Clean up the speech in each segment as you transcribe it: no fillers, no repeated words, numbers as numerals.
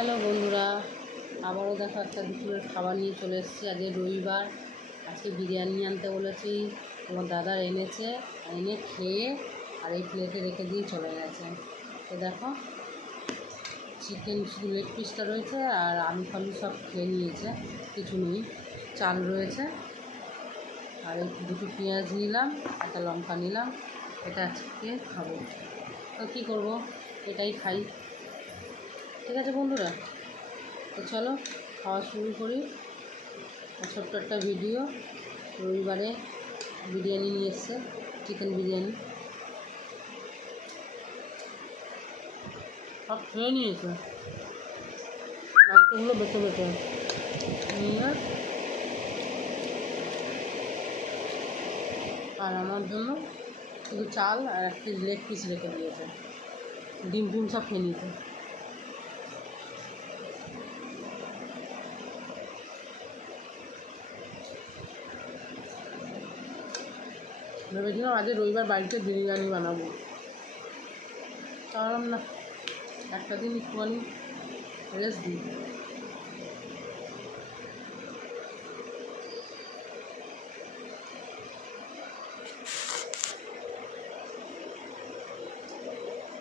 হ্যালো বন্ধুরা, আবারও দেখো একটা দুপুরের খাবার নিয়ে চলে এসেছি। আজকে রবিবার, আজকে বিরিয়ানি আনতে বলেছি। তোমার দাদা এনেছে, এনে খেয়ে আর এই প্লেটে রেখে দিয়ে চলে গেছে। তো দেখো, চিকেন শুধু লেগ পিসটা রয়েছে আর আলু ফালু সব খেয়ে নিয়েছে, কিছু নেই। চাল রয়েছে আর এই দুটো পেঁয়াজ নিলাম, একটা লঙ্কা নিলাম, এটা আজকে খাবো। তো কী করবো, এটাই খাই। ঠিক আছে বন্ধুরা, তো চলো খাওয়া শুরু করি। ছোট্ট একটা ভিডিও। রবিবারে বিরিয়ানি নিয়ে এসছে, চিকেন বিরিয়ানি। সব খেয়ে নিয়েছে, মাংসগুলো বেছে বেছে নিয়ে, আর আমার জন্য শুধু চাল আর একটা লেগ পিস রেখে দিয়েছে। ডিম টিম সব খেয়ে নিয়েছে। ভেবেছিলাম আজকে রবিবার বাড়িতে বিরিয়ানি বানাবো, তাহলে না, একটা দিন একটুখানি রেস্ট দিই।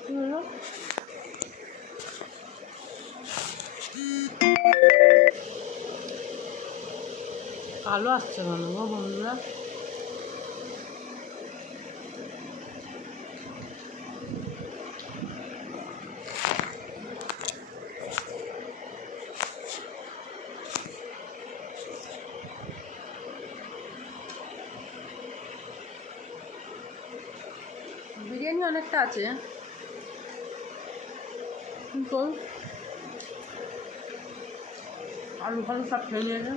কী হলো, কালো আসছে কেন গো বন্ধুরা? বিরিয়ানি অনেকটা আছে, কিন্তু আলু ফালু সব খেয়ে নিয়েছে।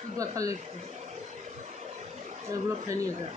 শুধু একটা লেগ পিস, এগুলো খেয়ে নিয়েছে।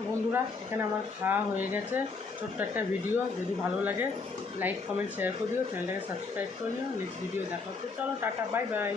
তো বন্ধুরা, এখানে আমার খাওয়া হয়ে গেছে। ছোট্ট একটা ভিডিও, যদি ভালো লাগে লাইক কমেন্ট শেয়ার করে দিও, চ্যানেলটাকে সাবস্ক্রাইব করে নিও। নেক্সট ভিডিও দেখা হচ্ছে। চলো টাটা, বাই বাই।